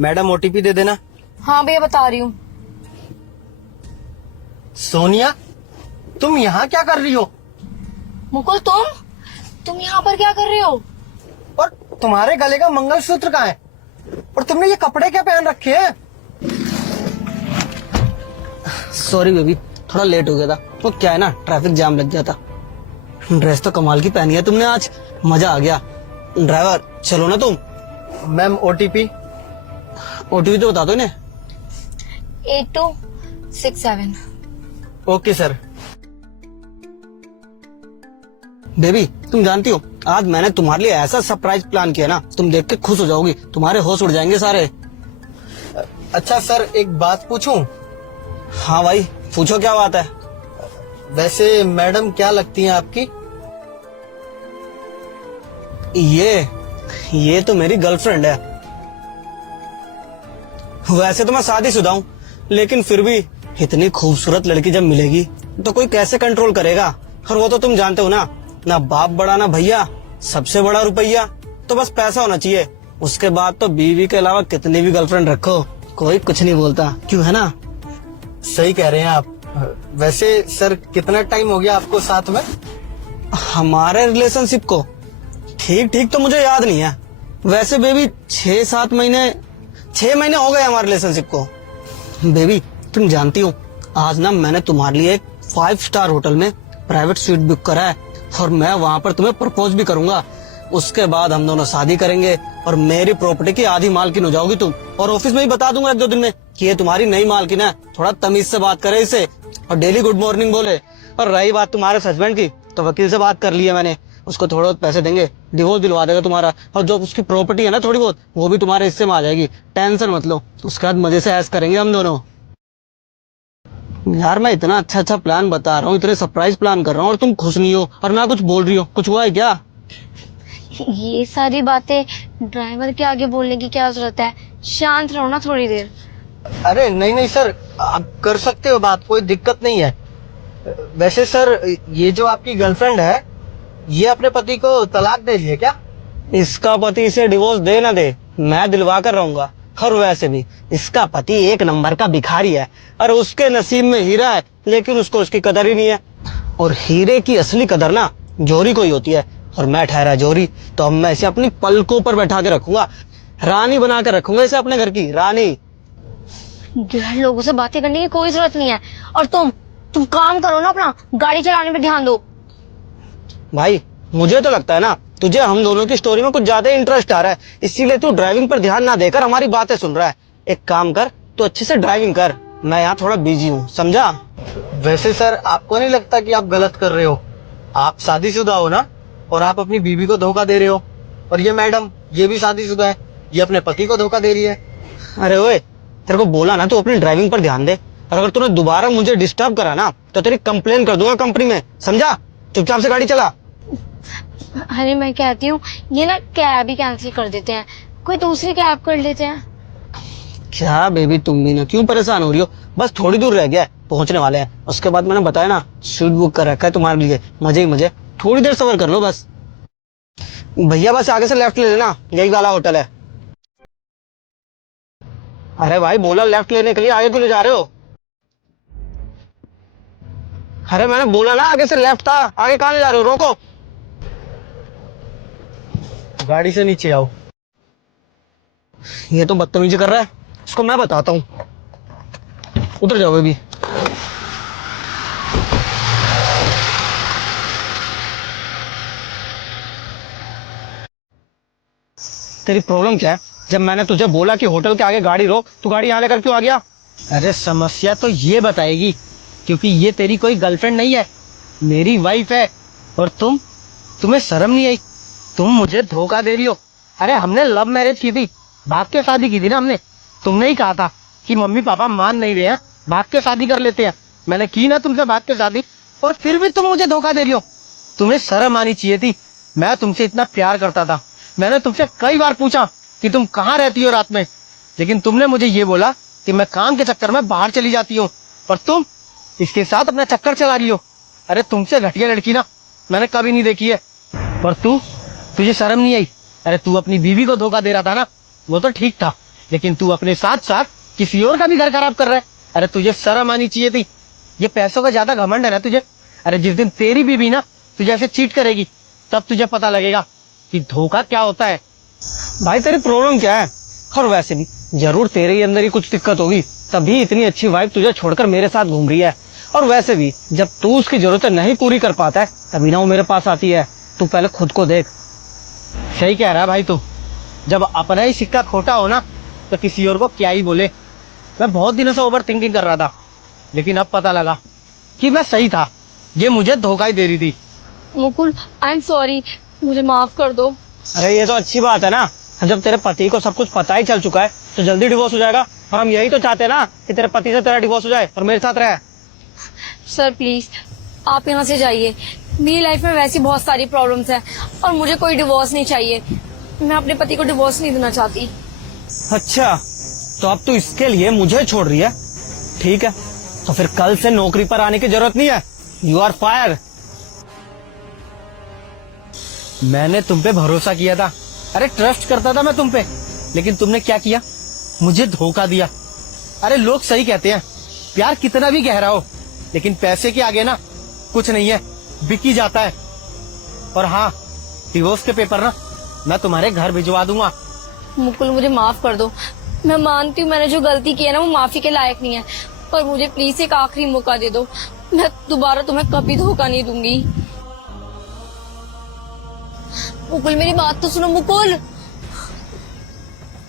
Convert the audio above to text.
Madam OTP दे देना। हाँ भैया बता रही हूँ। सोनिया, तुम यहाँ क्या कर रही हो? मुकुल तुम यहाँ पर क्या कर रहे हो? और तुम्हारे गले का मंगलसूत्र कहाँ है? और तुमने ये कपड़े क्या पहन रखे हैं? सॉरी बेबी, थोड़ा लेट हो गया था। वो क्या है ना, ट्रैफिक जाम लग गया था। ड्रेस तो कमाल की पहनी है तुमने आज, मजा आ गया। ड्राइवर चलो ना तुम। मैम ओटीपी तो बता दो इन्हें। 8267। Okay sir. बेबी तुम जानती हो, आज मैंने तुम्हारे लिए ऐसा सरप्राइज प्लान किया ना, तुम देख के खुश हो जाओगी, तुम्हारे होश उड़ जाएंगे सारे। अच्छा सर, एक बात पूछूं? हाँ भाई पूछो, क्या बात है? वैसे मैडम क्या लगती हैं आपकी? ये तो मेरी गर्लफ्रेंड है। वैसे तो मैं शादीशुदा हूँ, लेकिन फिर भी इतनी खूबसूरत लड़की जब मिलेगी तो कोई कैसे कंट्रोल करेगा। और वो तो तुम जानते हो ना बाप बड़ा ना भैया, सबसे बड़ा रुपया। तो बस पैसा होना चाहिए, उसके बाद तो बीवी के अलावा कितनी भी गर्लफ्रेंड रखो कोई कुछ नहीं बोलता, क्यों है ना? सही कह रहे हैं आप। वैसे सर, कितना टाइम हो गया आपको साथ में? हमारे रिलेशनशिप को ठीक तो मुझे याद नहीं है। वैसे बेबी 6 महीने हो गए हमारे रिलेशनशिप को। बेबी तुम जानती हो, आज ना मैंने तुम्हारे लिए एक 5 स्टार होटल में प्राइवेट स्वीट बुक करा है, और मैं वहाँ पर तुम्हें प्रपोज भी करूंगा। उसके बाद हम दोनों शादी करेंगे और मेरी प्रॉपर्टी की आधी मालकिन हो जाओगी तुम। और ऑफिस में ही बता दूंगा 1-2 दिन में कि ये तुम्हारी नई मालकिन है। थोड़ा तमीज से बात करे इसे, और डेली गुड मॉर्निंग बोले। और रही बात तुम्हारे हस्बैंड की, तो वकील से बात कर ली है मैंने, उसको थोड़ा बहुत पैसे देंगे, डिवोर्स दिलवा देगा तुम्हारा। और जो उसकी प्रॉपर्टी है ना थोड़ी बहुत, वो भी तुम्हारे हिस्से में आ जाएगी, टेंशन मत लो। उसके बाद मजे से ऐश करेंगे हम दोनों। यार मैं इतना अच्छा प्लान बता रहा हूँ, इतने सरप्राइज प्लान कर रहा हूँ, और तुम खुश नहीं हो और ना कुछ बोल रही हो। कुछ हुआ है क्या? ये सारी बातें ड्राइवर के आगे बोलने की क्या जरूरत है? शांत रहो ना थोड़ी देर। अरे नहीं सर, आप कर सकते हो बात, कोई दिक्कत नहीं है। वैसे सर, ये जो आपकी गर्लफ्रेंड है, ये अपने पति को तलाक दे दिए क्या? इसका पति इसे डिवोर्स दे ना दे, मैं दिलवा कर रहूंगा। और वैसे भी इसका पति एक नंबर का भिखारी है, और उसके नसीब में हीरा है, लेकिन उसको उसकी कदर ही नहीं है। और हीरे की असली कदर ना जोरी को ही होती है, और मैं ठहरा जोरी, तो अब मैं इसे अपनी पलकों पर बैठा के रखूंगा, रानी बना कर रखूंगा इसे, अपने घर की रानी। गैर लोगों से बातें करने की कोई जरूरत नहीं है। और तुम काम करो ना, अपना गाड़ी चलाने पे ध्यान दो। भाई मुझे तो लगता है ना तुझे हम दोनों की स्टोरी में कुछ ज्यादा इंटरेस्ट आ रहा है, इसीलिए तू ड्राइविंग पर ध्यान ना देकर हमारी बातें सुन रहा है। एक काम कर, तू अच्छे से ड्राइविंग कर, मैं यहाँ थोड़ा बिजी हूँ, समझा? वैसे सर, आपको नहीं लगता कि आप गलत कर रहे हो? आप शादीशुदा हो ना, और आप अपनी बीवी को धोखा दे रहे हो। और ये मैडम, ये भी शादीशुदा है, ये अपने पति को धोखा दे रही है। अरे ओए, तेरे को बोला ना तू अपनी ड्राइविंग पर ध्यान दे, और अगर तूने दोबारा मुझे डिस्टर्ब करा ना तो तेरी कंप्लेन कर दूंगा कंपनी में, समझा? चुपचाप से गाड़ी चला। अरे मैं कहती हूँ, ये ना कैब ही कैंसिल कर देते हैं, कोई दूसरी कैब कर लेते हैं। क्या बेबी तुम भी ना क्यों परेशान हो रही हो? बस थोड़ी दूर रह गया है, पहुंचने वाले हैं। उसके बाद मैंने बताया ना, सीट बुक कर रखा है तुम्हारे लिए, मजे ही मजे। थोड़ी देर सफर कर लो बस। भैया बस आगे से लेफ्ट ले लेना, यही वाला होटल है। अरे भाई बोला लेफ्ट लेने के लिए, आगे क्यों ले जा रहे हो? अरे मैंने बोला ना आगे से लेफ्ट था, आगे कहाँ ले जा रहे हो? रोको। गाड़ी से नीचे आओ। ये तो बदतमीजी कर रहा है, इसको मैं बताता हूँ। उतर जाओ बेबी। तेरी प्रॉब्लम क्या है? जब मैंने तुझे बोला कि होटल के आगे गाड़ी रोक, तू गाड़ी यहाँ लेकर क्यों आ गया? अरे समस्या तो ये बताएगी, क्योंकि ये तेरी कोई गर्लफ्रेंड नहीं है, मेरी वाइफ है। और तुम्हें शर्म नहीं आई? तुम मुझे धोखा दे रही हो। अरे हमने लव मैरिज की थी, भाग के शादी की थी ना हमने। तुमने ही कहा था कि मम्मी पापा मान नहीं रहे हैं, भाग के शादी कर लेते हैं। मैंने की ना तुमसे भाग के शादी, और फिर भी तुम मुझे धोखा दे रही हो। तुम्हें शर्म आनी चाहिए थी। मैं तुमसे इतना प्यार करता था, मैंने तुमसे कई बार पूछा कि तुम कहाँ रहती हो रात में, लेकिन तुमने मुझे ये बोला कि मैं काम के चक्कर में बाहर चली जाती हूँ, और तुम इसके साथ अपना चक्कर चला रही हो। अरे तुमसे घटिया लड़की ना मैंने कभी नहीं देखी है। पर तुझे शर्म नहीं आई? अरे तू अपनी बीवी को धोखा दे रहा था ना, वो तो ठीक था, लेकिन तू अपने साथ साथ किसी और का भी घर खराब कर रहा है। अरे तुझे शर्म आनी चाहिए थी। ये पैसों का ज्यादा घमंड है ना तुझे। अरे जिस दिन तेरी बीवी ना तुझे ऐसे चीट करेगी तब तुझे पता लगेगा कि धोखा क्या होता है। भाई तेरी प्रॉब्लम क्या है? और वैसे भी जरूर तेरे ही अंदर ही कुछ दिक्कत होगी, तभी इतनी अच्छी वाइफ तुझे छोड़कर मेरे साथ घूम रही है। और वैसे भी जब तू उसकी जरूरतें नहीं पूरी कर पाता है तभी ना वो मेरे पास आती है। तू पहले खुद को देख। सही कह रहा है भाई तू। जब अपना ही सिक्का खोटा हो ना तो किसी और को क्या ही बोले। मैं बहुत दिनों से ओवर थिंकिंग कर रहा था, लेकिन अब पता लगा कि मैं सही था। ये मुझे धोखा ही दे रही थी। मुकुल, आई एम सॉरी, मुझे माफ कर दो। अरे ये तो अच्छी बात है ना। जब तेरे पति को सब कुछ पता ही चल चुका है तो जल्दी डिवोर्स हो जाएगा। और हम यही तो चाहते हैं ना कि तेरे पति से तेरा डिवोर्स हो जाए और मेरे साथ रहे। सर प्लीज आप यहाँ से जाइए। मेरी लाइफ में वैसी बहुत सारी प्रॉब्लम्स हैं और मुझे कोई डिवोर्स नहीं चाहिए। मैं अपने पति को डिवोर्स नहीं देना चाहती। अच्छा, तो अब तू इसके लिए मुझे छोड़ रही है? ठीक है, तो फिर कल से नौकरी पर आने की जरूरत नहीं है। You are fire. मैंने तुम पे भरोसा किया था। अरे ट्रस्ट करता था मैं तुम पे, लेकिन तुमने क्या किया? मुझे धोखा दिया। अरे लोग सही कहते हैं, प्यार कितना भी गहरा हो लेकिन पैसे के आगे ना कुछ नहीं है, बिकी जाता है। और हाँ, डिवोर्स के पेपर ना मैं तुम्हारे घर भिजवा दूंगा। मुकुल मुझे माफ कर दो। मैं मानती हूँ मैंने जो गलती की है ना वो माफी के लायक नहीं है, पर मुझे प्लीज एक आखिरी मौका दे दो। मैं दोबारा तुम्हें कभी धोखा नहीं दूंगी। मुकुल मेरी बात तो सुनो मुकुल।